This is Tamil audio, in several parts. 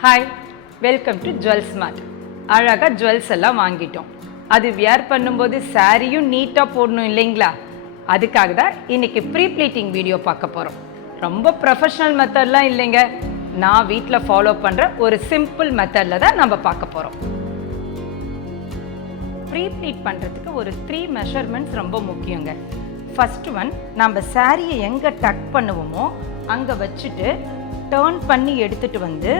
Hi, welcome to jewel smart. அழகாக ஜுவல்ஸ் எல்லாம் வாங்கிட்டோம். அது வியர் பண்ணும்போது சாரியும் நீட்டாக போடணும் இல்லைங்களா? அதுக்காக தான் இன்னைக்கு ப்ரீ ப்ளீட்டிங் வீடியோ பார்க்க போகிறோம். ரொம்ப ப்ரொஃபஷ்னல் மெத்தட்லாம் இல்லைங்க, நான் வீட்டில் ஃபாலோ பண்ணுற ஒரு சிம்பிள் மெத்தடில் தான் நம்ம பார்க்க போகிறோம். ப்ரீ ப்ளீட் பண்ணுறதுக்கு ஒரு 3 மெஷர்மெண்ட்ஸ் ரொம்ப முக்கியங்க. ஃபர்ஸ்ட் ஒன், நம்ம சாரியை எங்கே டக் பண்ணுவோமோ அங்கே வச்சுட்டு டர்ன் பண்ணி எடுத்துகிட்டு வந்து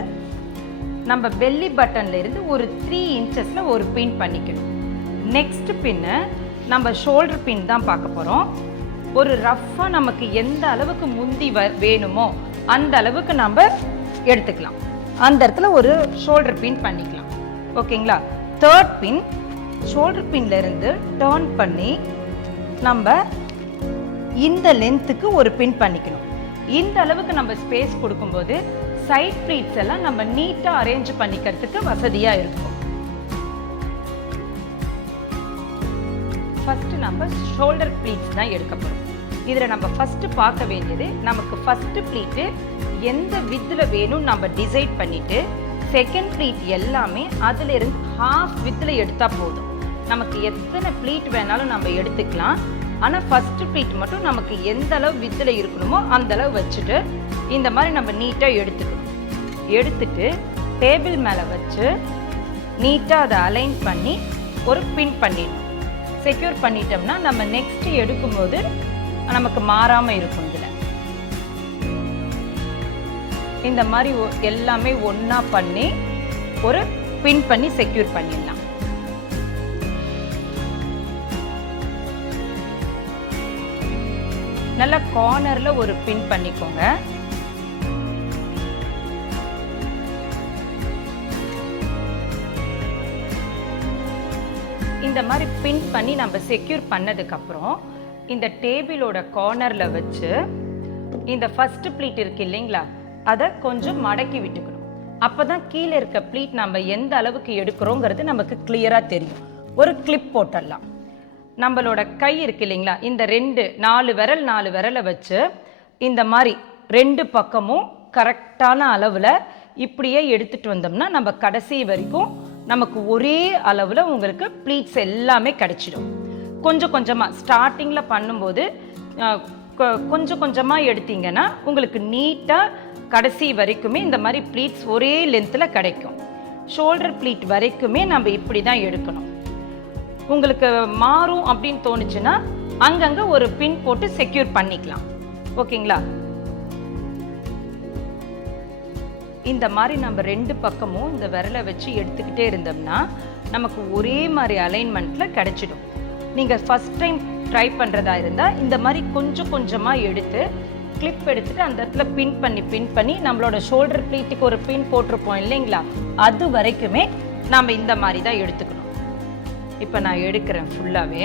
நம்ம பெல்லி பட்டன்ல இருந்து ஒரு 3 இன்ச்சஸ்ல ஒரு பின் பண்ணிக்கணும். நெக்ஸ்ட் பின்னு நம்ம ஷோல்டர் பின் தான் பார்க்க போகிறோம். ஒரு ரஃப்பாக நமக்கு எந்த அளவுக்கு முந்தி வேணுமோ அந்த அளவுக்கு நம்ம எடுத்துக்கலாம். அந்த இடத்துல ஒரு ஷோல்டர் பின் பண்ணிக்கலாம். ஓகேங்களா? தேர்ட் பின், ஷோல்டர் பின்ல இருந்து டர்ன் பண்ணி நம்ம இந்த லென்த்துக்கு ஒரு பின் பண்ணிக்கணும். இந்த அளவுக்கு நம்ம ஸ்பேஸ் கொடுக்கும்போது சைட் ப்ளீட்ஸ் எல்லாம் நம்ம நீட்டாக அரேஞ்ச் பண்ணிக்கிறதுக்கு வசதியாக இருக்கும். ஃபர்ஸ்ட் நம்ம ஷோல்டர் ப்ளீட்ஸ் தான் எடுக்க போகிறோம். இதில் நம்ம ஃபர்ஸ்ட் பார்க்க வேண்டியது, நமக்கு ஃபர்ஸ்ட் ப்ளீட்டு எந்த வித்தில் வேணும் நம்ம டிசைட் பண்ணிட்டு செகண்ட் ப்ளீட் எல்லாமே அதில் இருந்து ஹாஃப் வித்தில் எடுத்தால் போதும். நமக்கு எத்தனை ப்ளீட் வேணாலும் நம்ம எடுத்துக்கலாம். ஆனால் ஃபர்ஸ்ட் ப்ளீட் மட்டும் நமக்கு எந்த அளவு வித்தில் இருக்கணுமோ அந்த அளவு வச்சுட்டு இந்த மாதிரி நம்ம நீட்டாக எடுத்துட்டு டேபிள் மேலே வச்சு நீட்டாக அதை அலைன் பண்ணி ஒரு பின் பண்ணிடணும். செக்யூர் பண்ணிட்டோம்னா நம்ம நெக்ஸ்ட் எடுக்கும்போது நமக்கு மாறாமல் இருக்கும். இதில் இந்த மாதிரி எல்லாமே ஒன்றா பண்ணி ஒரு பின் பண்ணி செக்யூர் பண்ணிடலாம். நல்லா கார்னர்ல ஒரு பின் பண்ணிக்கோங்க. இந்த மாதிரி பின் பண்ணி நம்ம செக்யூர் பண்ணதுக்கு அப்புறம் இந்த டேபிளோட கார்னர்ல வச்சு இந்த ஃபர்ஸ்ட் ப்ளீட் இருக்கு இல்லைங்களா, அதை கொஞ்சம் மடக்கி விட்டுக்கணும். அப்பதான் கீழே இருக்க ப்ளீட் நம்ம எந்த அளவுக்கு எடுக்கிறோங்கிறது நமக்கு கிளியரா தெரியும். ஒரு கிளிப் போட்டுடலாம். நம்மளோட கை இருக்கு இல்லைங்களா, இந்த 4 விரலை வச்சு இந்த மாதிரி 2 பக்கமும் கரெக்டான அளவில் இப்படியே எடுத்துட்டு வந்தோம்னா நம்ம கடைசி வரைக்கும் நமக்கு ஒரே அளவில் உங்களுக்கு ப்ளீட்ஸ் எல்லாமே கிடைச்சிடும். கொஞ்சம் கொஞ்சமாக ஸ்டார்டிங்கில் பண்ணும்போது கொஞ்சம் கொஞ்சமாக எடுத்தீங்கன்னா உங்களுக்கு நீட்டாக கடைசி வரைக்குமே இந்த மாதிரி ப்ளீட்ஸ் ஒரே லென்த்தில் கிடைக்கும். ஷோல்டர் ப்ளீட் வரைக்குமே நம்ம இப்படி தான் எடுக்கணும். உங்களுக்கு மாறும் அப்படின்னு தோணுச்சுன்னா அங்கங்கே ஒரு பின் போட்டு செக்யூர் பண்ணிக்கலாம். ஓகேங்களா? இந்த மாதிரி நம்ம 2 பக்கமும் இந்த விரலை வச்சு எடுத்துக்கிட்டே இருந்தோம்னா நமக்கு ஒரே மாதிரி அலைன்மெண்ட்டில் கிடைச்சிடும். நீங்கள் ஃபஸ்ட் டைம் ட்ரை பண்ணுறதா இருந்தால் இந்த மாதிரி கொஞ்சம் கொஞ்சமாக எடுத்து கிளிப் எடுத்துட்டு அந்த இடத்துல பின் பண்ணி நம்மளோட ஷோல்டர் ப்ளீட்டுக்கு ஒரு பின் போட்டிருப்போம் இல்லைங்களா, அது வரைக்குமே நாம் இந்த மாதிரி தான் எடுத்துக்கணும். இப்போ நான் எடுக்கிறேன் ஃபுல்லாகவே.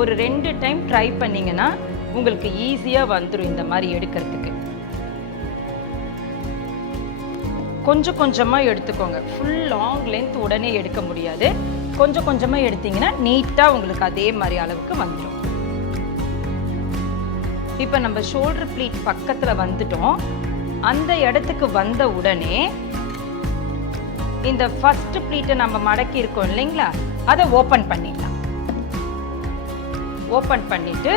ஒரு 2 டைம் ட்ரை பண்ணிங்கன்னா உங்களுக்கு ஈஸியாக வந்துடும் இந்த மாதிரி எடுக்கிறதுக்கு. கொஞ்சம் கொஞ்சமாக எடுத்துக்கோங்க. ஃபுல் லாங் லென்த் உடனே எடுக்க முடியாது. கொஞ்சம் கொஞ்சமாக எடுத்தீங்கன்னா நீட்டாக உங்களுக்கு அதே மாதிரி அளவுக்கு வந்துடும். இப்போ நம்ம ஷோல்டர் ப்ளீட் பக்கத்தில் வந்துட்டோம். அந்த இடத்துக்கு வந்த உடனே இந்த ஃபர்ஸ்ட் ப்ளீட்டை நம்ம மடக்கி இருக்கோம் இல்லைங்களா, அதை ஓப்பன் பண்ணிடலாம். ஓப்பன் பண்ணிட்டு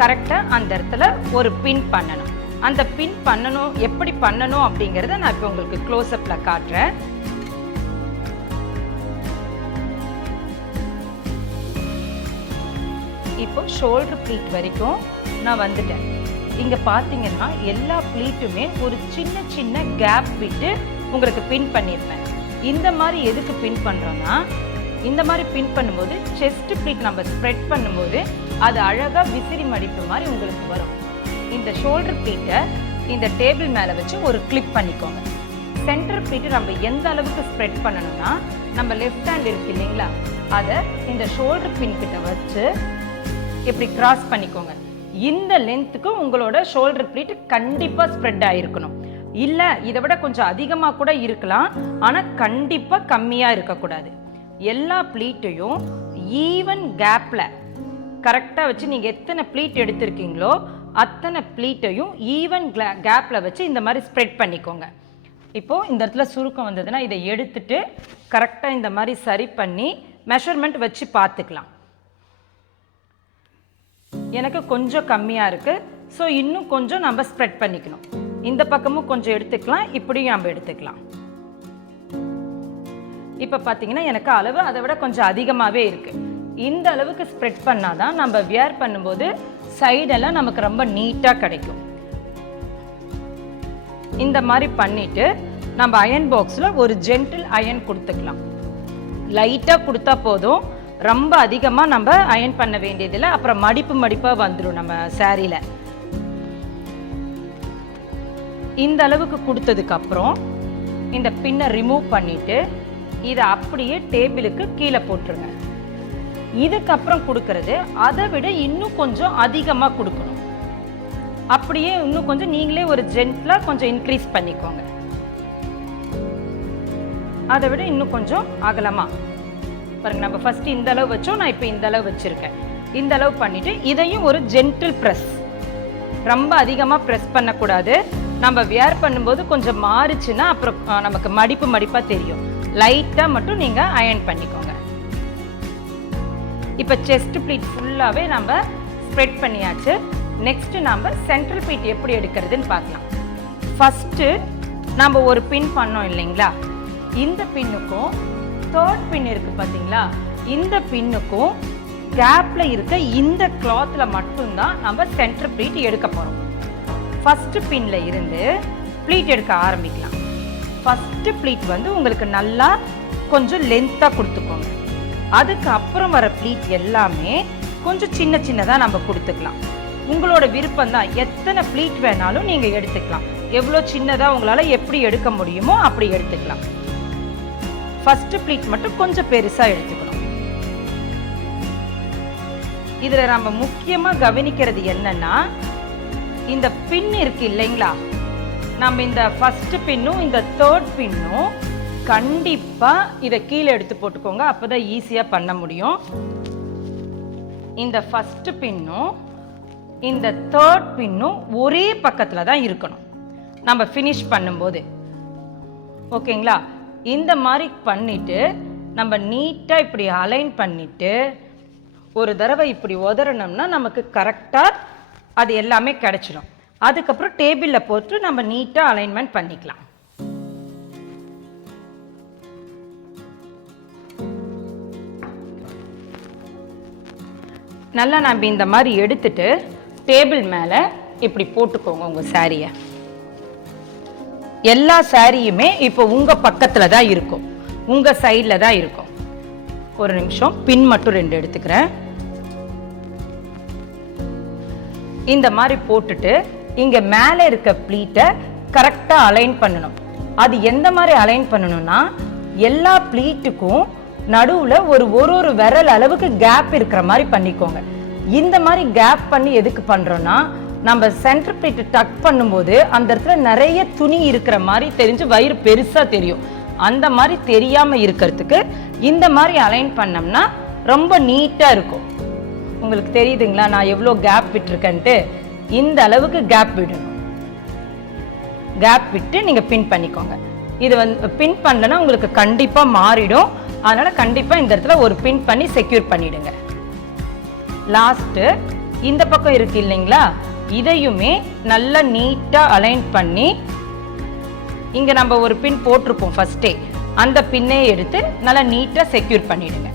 கரெக்டாக அந்த இடத்துல ஒரு பின் பண்ணணும். அந்த பின் பண்ணணும், எப்படி பண்ணணும் அப்படிங்கிறத நான் இப்போ உங்களுக்கு க்ளோஸ்அப்பில் காட்டுறேன். இப்போ ஷோல்டர் ப்ளீட் வரைக்கும் நான் வந்துட்டேன். இங்கே பார்த்தீங்கன்னா எல்லா ப்ளீட்டுமே ஒரு சின்ன சின்ன கேப் விட்டு உங்களுக்கு பின் பண்ணியிருப்பேன். இந்த மாதிரி எதுக்கு பின் பண்ணுறோன்னா, இந்த மாதிரி பின் பண்ணும்போது செஸ்ட் ப்ளீட் நம்ம ஸ்ப்ரெட் பண்ணும்போது அது அழகாக விசிறி மடிப்பு மாதிரி உங்களுக்கு வரும். இந்த ஷோல்டர் ப்ளீட்டை இந்த டேபிள் மேலே வச்சு ஒரு கிளிப் பண்ணிக்கோங்க. சென்டர் ப்ளீட்டை நம்ம எந்த அளவுக்கு ஸ்ப்ரெட் பண்ணணும்னா, நம்ம லெஃப்ட் ஹேண்ட் இருக்கு இல்லைங்களா, அதை இந்த ஷோல்டர் பின் கிட்ட வச்சு இப்படி கிராஸ் பண்ணிக்கோங்க. இந்த லென்த்துக்கு உங்களோட ஷோல்டர் ப்ளீட் கண்டிப்பாக ஸ்ப்ரெட் ஆகிருக்கணும். இல்லை, இதை விட கொஞ்சம் அதிகமாக கூட இருக்கலாம், ஆனால் கண்டிப்பாக கம்மியாக இருக்கக்கூடாது. எல்லா ப்ளீட்டையும் ஈவன் கேப்பில் கரெக்டாக வச்சு நீங்கள் எத்தனை ப்ளீட் எடுத்திருக்கீங்களோ அத்தனை ப்ளீட்டையும் ஈவன் கேப்பில் வச்சு இந்த மாதிரி ஸ்ப்ரெட் பண்ணிக்கோங்க. இப்போது இந்த இடத்துல சுருக்கம் வந்ததுன்னா இதை எடுத்துட்டு கரெக்டாக இந்த மாதிரி சரி பண்ணி மெஷர்மெண்ட் வச்சு பார்த்துக்கலாம். எனக்கு கொஞ்சம் கம்மியாக இருக்குது, ஸோ இன்னும் கொஞ்சம் நம்ம ஸ்ப்ரெட் பண்ணிக்கணும். இந்த பக்கமும் கொஞ்சம் எடுத்துக்கலாம், இப்படியும் நம்ம எடுத்துக்கலாம். இப்போ பார்த்தீங்கன்னா எனக்கு அளவு அதை விட கொஞ்சம் அதிகமாகவே இருக்குது. இந்த அளவுக்கு ஸ்ப்ரெட் பண்ணாதான் நம்ம வியர் பண்ணும்போது சைடெல்லாம் நமக்கு ரொம்ப நீட்டாக கிடைக்கும். இந்த மாதிரி பண்ணிட்டு நம்ம அயன் பாக்ஸில் ஒரு ஜென்டில் அயன் கொடுத்துக்கலாம். லைட்டாக கொடுத்தா போதும், ரொம்ப அதிகமாக நம்ம அயன் பண்ண வேண்டியதில்லை. அப்புறம் மடிப்பாக வந்துடும் நம்ம சாரியில். இந்த அளவுக்கு கொடுத்ததுக்கப்புறம் இந்த பின்னை ரிமூவ் பண்ணிவிட்டு இதை அப்படியே டேபிளுக்கு கீழே போட்டுருங்க. இதுக்கப்புறம் கொடுக்கறது அதை விட இன்னும் கொஞ்சம் அதிகமாக கொடுக்கணும். அப்படியே இன்னும் கொஞ்சம் நீங்களே ஒரு ஜென்டிலாக கொஞ்சம் இன்க்ரீஸ் பண்ணிக்கோங்க. அதை விட இன்னும் கொஞ்சம் அகலமாக பாருங்க. நம்ம ஃபர்ஸ்ட் இந்த அளவு வச்சோம், நான் இப்போ இந்த அளவு வச்சிருக்கேன். இந்த அளவு பண்ணிட்டு இதையும் ஒரு ஜென்டில் ப்ரெஸ், ரொம்ப அதிகமாக ப்ரெஸ் பண்ணக்கூடாது. நம்ம வியர் பண்ணும்போது கொஞ்சம் மாறுச்சுன்னா அப்புறம் நமக்கு மடிப்பாக தெரியும். லைட்டாக மட்டும் நீங்கள் அயன் பண்ணிக்கோங்க. இப்போ செஸ்ட் ப்ளீட் ஃபுல்லாகவே நம்ம ஸ்ப்ரெட் பண்ணியாச்சு. நெக்ஸ்ட்டு நம்ம சென்ட்ரல் ப்ளீட் எப்படி எடுக்கிறதுன்னு பார்க்கலாம். ஃபஸ்ட்டு நம்ம ஒரு பின் பண்ணோம் இல்லைங்களா, இந்த பின்னுக்கும் தேர்ட் பின் இருக்குது பார்த்தீங்களா, இந்த பின்னுக்கும் கேப்பில் இருக்க இந்த கிளாத்தில் மட்டும்தான் நம்ம சென்ட்ரல் ப்ளீட் எடுக்க போகிறோம். ஃபஸ்ட்டு பின்னில் இருந்து ப்ளீட் எடுக்க ஆரம்பிக்கலாம். ஃபஸ்ட்டு ப்ளீட் வந்து உங்களுக்கு நல்லா கொஞ்சம் லென்த்தாக கொடுத்துக்கோங்க. அதுக்கப்புறம் வர ப்ளீட் எல்லாமே கொஞ்சம் சின்னதாக நம்ம கொடுத்துக்கலாம். உங்களோட விருப்பம் தான், எத்தனை ப்ளீட் வேணாலும் நீங்கள் எடுத்துக்கலாம். எவ்வளோ சின்னதாக உங்களால் எப்படி எடுக்க முடியுமோ அப்படி எடுத்துக்கலாம். ஃபஸ்ட்டு ப்ளீட் மட்டும் கொஞ்சம் பெருசாக எடுத்துக்கணும். இதில் நம்ம முக்கியமாக கவனிக்கிறது என்னன்னா, இந்த பின் இருக்கு இல்லைங்களா, நம்ம இந்த ஃபஸ்ட்டு பின்னும் இந்த தேர்ட் பின்னும் கண்டிப்பாக இதை கீழே எடுத்து போட்டுக்கோங்க. அப்போ தான் ஈஸியாக பண்ண முடியும். இந்த ஃபஸ்ட்டு பின்னும் இந்த தேர்ட் பின்னும் ஒரே பக்கத்தில் தான் இருக்கணும் நம்ம ஃபினிஷ் பண்ணும்போது. ஓகேங்களா? இந்த மாதிரி பண்ணிவிட்டு நம்ம நீட்டாக இப்படி அலைன் பண்ணிவிட்டு ஒரு தடவை இப்படி உதறணும்னா நமக்கு கரெக்டாக அது எல்லாமே கிடச்சிடும். அதுக்கப்புறம் டேபிளில் போட்டு நம்ம நீட்டாக அலைன்மெண்ட் பண்ணிக்கலாம். நல்லா நம்ம இந்த மாதிரி எடுத்துட்டு டேபிள் மேலே இப்படி போட்டுக்கோங்க உங்கள் சாரியை. எல்லா சாரியுமே இப்போ உங்கள் பக்கத்தில் தான் இருக்கும், உங்கள் சைடில் தான் இருக்கும். ஒரு நிமிஷம், பின் மட்டும் 2 எடுத்துக்கிறேன். இந்த மாதிரி போட்டுட்டு இங்கே மேலே இருக்க ப்ளீட்டை கரெக்டாக அலைன் பண்ணணும். அது எந்த மாதிரி அலைன் பண்ணணும்னா, எல்லா ப்ளீட்டுக்கும் நடுவில் ஒரு விரல் அளவுக்கு கேப் இருக்கிற மாதிரி பண்ணிக்கோங்க. இந்த மாதிரி கேப் பண்ணி எதுக்கு பண்ணுறோன்னா, நம்ம சென்டர் ப்ளீட் டக் பண்ணும்போது அந்த இடத்துல நிறைய துணி இருக்கிற மாதிரி தெரிஞ்சு வயிறு பெருசாக தெரியும். அந்த மாதிரி தெரியாமல் இருக்கிறதுக்கு இந்த மாதிரி அலைன் பண்ணோம்னா ரொம்ப நீட்டாக இருக்கும். உங்களுக்கு தெரியுதுங்களா நான் எவ்வளோ கேப் விட்டுருக்கேன்ட்டு? இந்த அளவுக்கு கேப் விடணும். கேப் விட்டு நீங்கள் பின் பண்ணிக்கோங்க. இது வந்து பின் பண்ணலன்னா உங்களுக்கு கண்டிப்பாக மாறிடும். அதனால் கண்டிப்பாக இந்த இடத்துல ஒரு பின் பண்ணி செக்யூர் பண்ணிவிடுங்க. லாஸ்ட்டு இந்த பக்கம் இருக்கு இல்லைங்களா, இதையுமே நல்லா நீட்டாக அலைன் பண்ணி இங்கே நம்ம ஒரு பின் போட்டிருப்போம் ஃபஸ்ட்டே, அந்த பின்னே எடுத்து நல்லா நீட்டாக செக்யூர் பண்ணிவிடுங்க.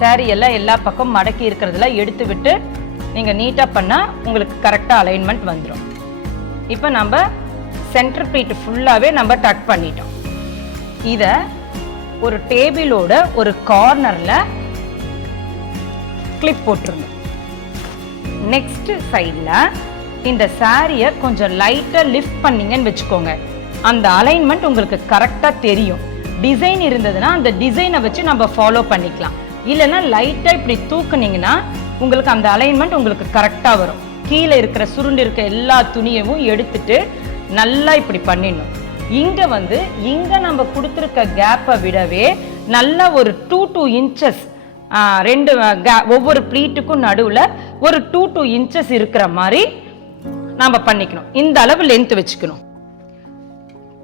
சாரி எல்லாம் எல்லா பக்கம் மடக்கி இருக்கிறதெல்லாம் எடுத்து விட்டு நீங்கள் நீட்டாக பண்ணால் உங்களுக்கு கரெக்டாக அலைன்மெண்ட் வந்துடும். இப்போ நம்ம சென்டர் ப்ளீட் ஃபுல்லாகவே நம்ம டக் பண்ணிட்டோம். இதை ஒரு டேபிளோட ஒரு கார்னரில் கிளிப் போட்டுருங்க. நெக்ஸ்ட் சைடில் இந்த சாரியை கொஞ்சம் லைட்டாக லிஃப்ட் பண்ணிங்கன்னு வச்சுக்கோங்க. அந்த அலைன்மெண்ட் உங்களுக்கு கரெக்டாக தெரியும். டிசைன் இருந்ததுன்னா அந்த டிசைனை வச்சு நம்ம ஃபாலோ பண்ணிக்கலாம். இல்லைன்னா லைட்டாக இப்படி தூக்குனீங்கன்னா உங்களுக்கு அந்த அலைன்மெண்ட் உங்களுக்கு கரெக்டாக வரும். கீழே இருக்கிற சுருண்டு இருக்க எல்லா துணியவும் எடுத்துட்டு நல்லா இப்படி பண்ணிடணும். இங்கே வந்து இங்கே நம்ம கொடுத்துருக்க கேப்பை விடவே நல்லா ஒரு 2 இன்ச்சஸ் ரெண்டு ஒவ்வொரு ப்ளீட்டுக்கும் நடுவில் ஒரு 2 இன்ச்சஸ் இருக்கிற மாதிரி நம்ம பண்ணிக்கணும். இந்த அளவு லென்த் வச்சுக்கணும்.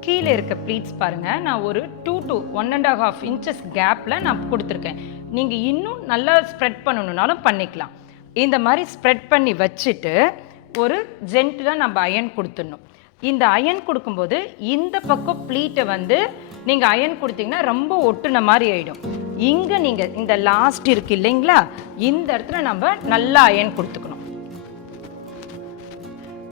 கீழே இருக்க ப்ளீட்ஸ் பாருங்க, நான் ஒரு 2 to 1.5 இன்ச்சஸ் கேப்பில் நான் கொடுத்துருக்கேன். நீங்கள் இன்னும் நல்லா ஸ்ப்ரெட் பண்ணணுன்னாலும் பண்ணிக்கலாம். இந்த மாதிரி ஸ்ப்ரெட் பண்ணி வச்சுட்டு ஒரு ஜென்டிலாக நம்ம அயன் கொடுத்துடணும். இந்த அயன் கொடுக்கும்போது இந்த பக்கம் ப்ளீட்டை வந்து நீங்கள் அயன் கொடுத்தீங்கன்னா ரொம்ப ஒட்டுன மாதிரி ஆகிடும். இங்கே நீங்கள் இந்த லாஸ்ட் இருக்கு இல்லைங்களா, இந்த இடத்துல நம்ம நல்லா அயன் கொடுத்துக்கணும்.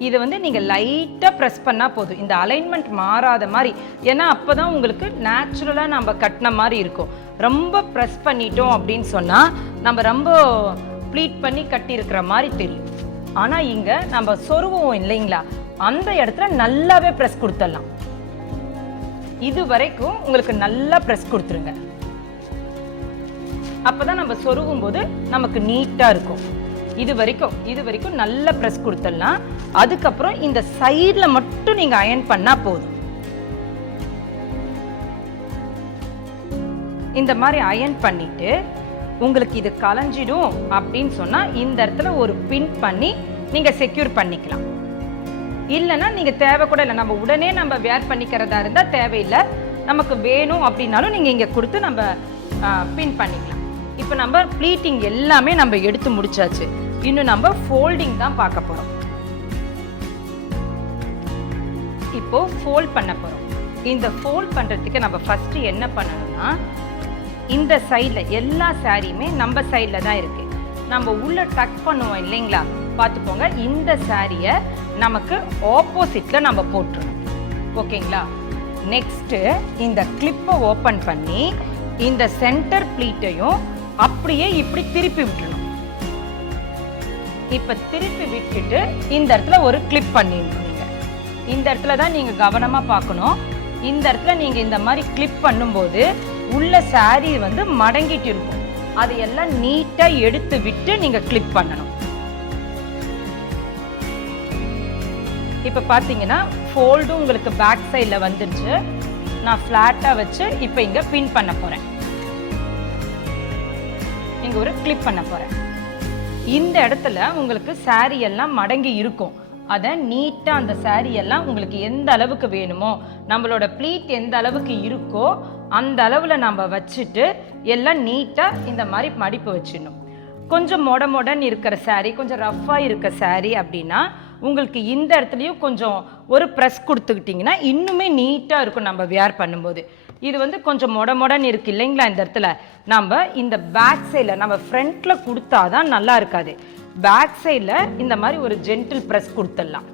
இதை வந்து நீங்கள் லைட்டாக ப்ரெஸ் பண்ணால் போதும், இந்த அலைன்மெண்ட் மாறாத மாதிரி. ஏன்னா அப்போ தான் உங்களுக்கு நேச்சுரலாக நம்ம கட்டின மாதிரி இருக்கும். ரொம்ப ப்ரெஸ் பண்ணிட்டோம் அப்படின்னு சொன்னால் நம்ம ரொம்ப ப்ளீட் பண்ணி கட்டியிருக்கிற மாதிரி தெரியும். ஆனால் இங்கே நம்ம சொருவோம் இல்லைங்களா, அந்த இடத்துல நல்லாவே ப்ரெஸ் கொடுத்துடலாம். இது வரைக்கும் உங்களுக்கு நல்லா ப்ரெஸ் கொடுத்துருங்க. அப்போதான் நம்ம சொருகும் போது நமக்கு நீட்டாக இருக்கும். இது வரைக்கும் நல்ல ப்ரெஸ் கொடுத்துடலாம். அதுக்கப்புறம் இந்த சைடில் மட்டும் நீங்கள் அயன் பண்ணால் போதும். இந்த மாதிரி அயன் பண்ணிட்டு உங்களுக்கு இது கலைஞ்சிடும் அப்படின்னு சொன்னால் இந்த இடத்துல ஒரு பின் பண்ணி நீங்கள் செக்யூர் பண்ணிக்கலாம். இல்லைன்னா நீங்கள் தேவை கூட இல்லை, நம்ம உடனே நம்ம வேர் பண்ணிக்கிறதா இருந்தால் தேவையில்லை. நமக்கு வேணும் அப்படின்னாலும் நீங்கள் இங்கே கொடுத்து நம்ம பின் பண்ணிக்கலாம். இப்போ நம்ம ப்ளீட்டிங் எல்லாமே நம்ம எடுத்து முடிச்சாச்சு. இன்னும் நம்ம ஃபோல்டிங் தான் பார்க்க போகிறோம். இப்போ ஃபோல்ட் பண்ண போகிறோம். இந்த ஃபோல்ட் பண்ணுறதுக்கு நம்ம ஃபஸ்ட்டு என்ன பண்ணணும்னா, இந்த சைடில் எல்லா சாரியுமே நம்ம சைடில் தான் இருக்குது. நம்ம உள்ளே டக் பண்ணுவோம் இல்லைங்களா, பார்த்துக்கோங்க. இந்த சாரியை நமக்கு ஆப்போசிட்டில் நம்ம போட்டுருணும். ஓகேங்களா? நெக்ஸ்ட்டு இந்த கிளிப்பை ஓப்பன் பண்ணி இந்த சென்டர் ப்ளீட்டையும் அப்படியே இப்படி திருப்பி விட்டுணும். இப்போ திருப்பி விட்டுட்டு இந்த இடத்துல ஒரு கிளிப் பண்ணிடணும். நீங்கள் இந்த இடத்துல தான் நீங்கள் கவனமாக பார்க்கணும். இந்த இடத்துல நீங்கள் இந்த மாதிரி கிளிப் பண்ணும்போது உள்ள சாரி வந்து மடங்கிட்டு இருக்கும். அதையெல்லாம் நீட்டாக எடுத்து விட்டு நீங்கள் கிளிப் பண்ணணும். இப்போ பார்த்தீங்கன்னா ஃபோல்டும் உங்களுக்கு பேக் சைடில் வந்துடுச்சு. நான் ஃப்ளாட்டாக வச்சு இப்போ இங்கே பின் பண்ண போகிறேன். இங்கே ஒரு கிளிப் பண்ண போகிறேன். இந்த இடத்துல உங்களுக்கு சாரி எல்லாம் மடங்கி இருக்கும். அதை நீட்டாக அந்த சாரி எல்லாம் உங்களுக்கு எந்த அளவுக்கு வேணுமோ, நம்மளோட ப்ளீட் எந்த அளவுக்கு இருக்கோ அந்த அளவில் நம்ம வச்சுட்டு எல்லாம் நீட்டாக இந்த மாதிரி மடிப்பு வச்சிடணும். கொஞ்சம் மொடன் இருக்கிற சாரி, கொஞ்சம் ரஃப்பாக இருக்க சாரி அப்படின்னா உங்களுக்கு இந்த இடத்துலையும் கொஞ்சம் ஒரு ப்ரெஸ் கொடுத்துக்கிட்டிங்கன்னா இன்னுமே நீட்டாக இருக்கும் நம்ம வியர் பண்ணும்போது. இது வந்து கொஞ்சம் மொடன் இருக்கு இல்லைங்களா, இந்த இடத்துல நம்ம இந்த பேக் சைடில் நம்ம ஃப்ரண்ட்டில் கொடுத்தா தான் நல்லா இருக்காது. பேக் சைடில் இந்த மாதிரி ஒரு ஜென்டில் ப்ரெஸ் கொடுத்துடலாம்.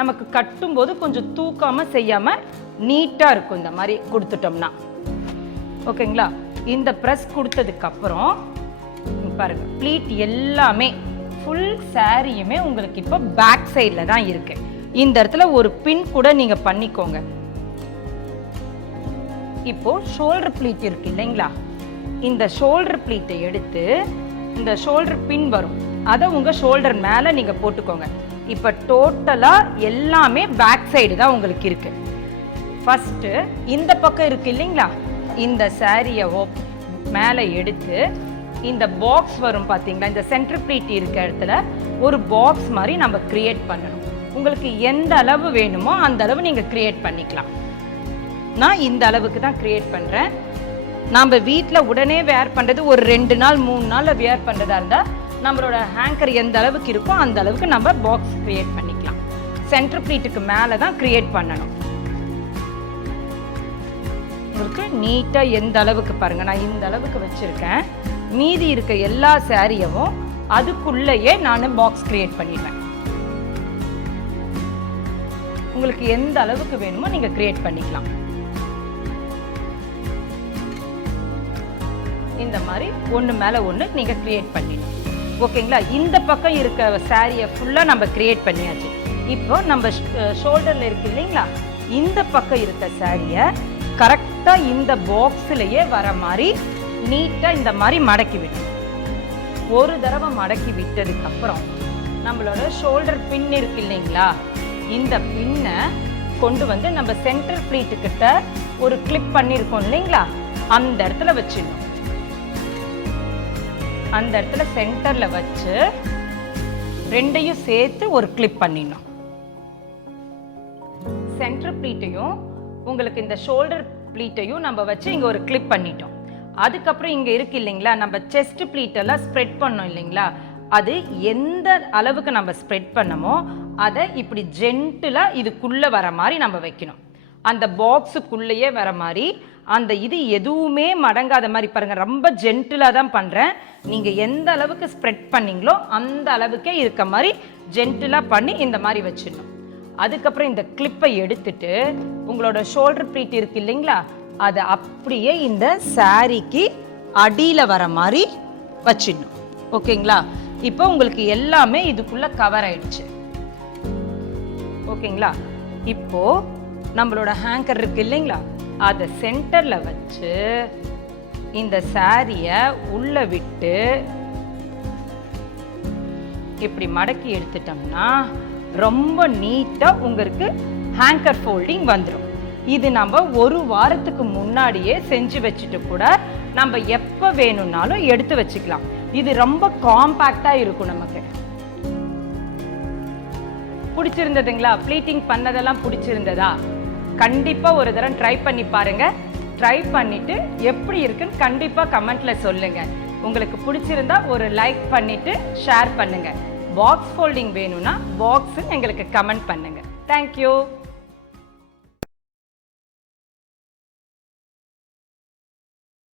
நமக்கு கட்டும்போது கொஞ்சம் தூக்காமல் செய்யாமல் நீட்டாக இருக்கும் இந்த மாதிரி கொடுத்துட்டோம்னா. ஓகேங்களா? இந்த ப்ரெஸ் கொடுத்ததுக்கப்புறம் பாருங்கள், ப்ளீட் எல்லாமே ஃபுல் சாரியுமே உங்களுக்கு இப்போ பேக் சைடில் தான் இருக்கு. இந்த இடத்துல ஒரு பின் கூட நீங்கள் பண்ணிக்கோங்க. இப்போ ஷோல்டர் ப்ளீட் இருக்கு இல்லைங்களா, இந்த ஷோல்டர் ப்ளீட்டை எடுத்து இந்த ஷோல்டர் பின் வரும், அதை உங்கள் ஷோல்டர் மேலே நீங்கள் போட்டுக்கோங்க. இப்போ டோட்டலாக எல்லாமே பேக் சைடு தான் உங்களுக்கு இருக்கு. ஃபஸ்ட்டு இந்த பக்கம் இருக்கு இல்லைங்களா, இந்த சாரியை மேலே எடுத்து இந்த பாக்ஸ் வரும் பார்த்தீங்களா, இந்த சென்டர் ப்ளீட் இருக்க இடத்துல ஒரு பாக்ஸ் மாதிரி நம்ம கிரியேட் பண்ணணும். உங்களுக்கு எந்த அளவு வேணுமோ அந்த அளவு நீங்கள் கிரியேட் பண்ணிக்கலாம். நான் இந்த அளவுக்கு தான் கிரியேட் பண்ணுறேன். நம்ம வீட்டில் உடனே வேர் பண்ணுறது ஒரு 2 நாள் 3 நாளில் வேர் பண்ணுறதா இருந்தால் நம்மளோட ஹேங்கர் எந்த அளவுக்கு இருக்கோ அந்த அளவுக்கு நம்ம பாக்ஸ் கிரியேட் பண்ணிக்கலாம். சென்டர் ப்ளீட்டுக்கு மேலே தான் கிரியேட் பண்ணணும். உங்களுக்கு நீட்டாக எந்த அளவுக்கு பாருங்கள், நான் இந்த அளவுக்கு வச்சுருக்கேன். மீதி இருக்க எல்லா சாரியவும் அதுக்குள்ளேயே நான் பாக்ஸ் கிரியேட் பண்ணிடுவேன். உங்களுக்கு எந்த அளவுக்கு வேணுமோ நீங்கள் கிரியேட் பண்ணிக்கலாம். இந்த மாதிரி ஒன்று மேலே ஒன்று நீங்கள் கிரியேட் பண்ணிடணும். ஓகேங்களா? இந்த பக்கம் இருக்க சாரியை ஃபுல்லாக நம்ம கிரியேட் பண்ணியாச்சு. இப்போ நம்ம ஷோல்டரில் இருக்கு இல்லைங்களா, இந்த பக்கம் இருக்க சாரியை கரெக்டாக இந்த பாக்ஸ்லேயே வர மாதிரி நீட்டாக இந்த மாதிரி மடக்கி விடணும். ஒரு தடவை மடக்கி விட்டதுக்கப்புறம் நம்மளோட ஷோல்டர் பின் இருக்கு இல்லைங்களா, இந்த பின்னை கொண்டு வந்து நம்ம சென்டர் ப்ளீட்டு கிட்ட ஒரு கிளிப் பண்ணியிருக்கோம் இல்லைங்களா, அந்த இடத்துல வச்சிடணும். அந்த இடத்துல சென்டர்ல வச்சு ரெண்டையும் சேர்த்து ஒரு கிளிப் பண்ணிடணும். சென்டர் ப்ளீட்டையும் உங்களுக்கு இந்த ஷோல்டர் ப்ளீட்டையும் நம்ம வச்சு இங்கே ஒரு கிளிப் பண்ணிட்டோம். அதுக்கப்புறம் இங்கே இருக்கு இல்லைங்களா, நம்ம செஸ்ட் ப்ளீட்டெல்லாம் ஸ்ப்ரெட் பண்ணோம் இல்லைங்களா, அது எந்த அளவுக்கு நம்ம ஸ்ப்ரெட் பண்ணமோ அதை இப்படி ஜென்டிலாக இதுக்குள்ளே வர மாதிரி நம்ம வைக்கணும். அந்த பாக்ஸுக்குள்ளேயே வர மாதிரி, அந்த இது எதுவுமே மடங்காத மாதிரி பாருங்கள். ரொம்ப ஜென்டிலாக தான் பண்ணுறேன். நீங்கள் எந்த அளவுக்கு ஸ்ப்ரெட் பண்ணிங்களோ அந்த அளவுக்கே இருக்க மாதிரி ஜென்டிலாக பண்ணி இந்த மாதிரி வச்சிடணும். அதுக்கப்புறம் இந்த கிளிப்பை எடுத்துட்டு உங்களோட ஷோல்டர் ப்ளீட் இருக்கு இல்லைங்களா, அதை அப்படியே இந்த சாரிக்கு அடியில் வர மாதிரி வச்சிடணும். ஓகேங்களா? இப்போ உங்களுக்கு எல்லாமே இதுக்குள்ள கவர் ஆயிடுச்சு. ஓகேங்களா? இப்போ நம்மளோட ஹேங்கர் இருக்கு இல்லைங்களா, அதை சென்டர்ல வச்சு இந்த சாரியை உள்ள விட்டு இப்படி மடக்கி எடுத்துட்டோம்னா ரொம்ப நீட்டா உங்களுக்கு ஹேங்கர் ஃபோல்டிங் வந்துடும். இது நம்ம ஒரு வாரத்துக்கு முன்னாடியே செஞ்சு வச்சுட்டு கூட நம்ம எப்போ வேணும்னாலும் எடுத்து வச்சுக்கலாம். இது ரொம்ப காம்பேக்டா இருக்கும். நமக்கு பிடிச்சிருந்ததுங்களா? ப்ளீட்டிங் பண்ணதெல்லாம் பிடிச்சிருந்ததா? கண்டிப்பா ஒரு தடவை ட்ரை பண்ணி பாருங்க. ட்ரை பண்ணிட்டு எப்படி இருக்குன்னு கண்டிப்பா கமெண்ட்ல சொல்லுங்க. உங்களுக்கு பிடிச்சிருந்தா ஒரு லைக் பண்ணிட்டு ஷேர் பண்ணுங்க. பாக்ஸ் ஃபோல்டிங் வேணும்னா பாக்ஸ் எங்களுக்கு கமெண்ட் பண்ணுங்க. தேங்க்யூ.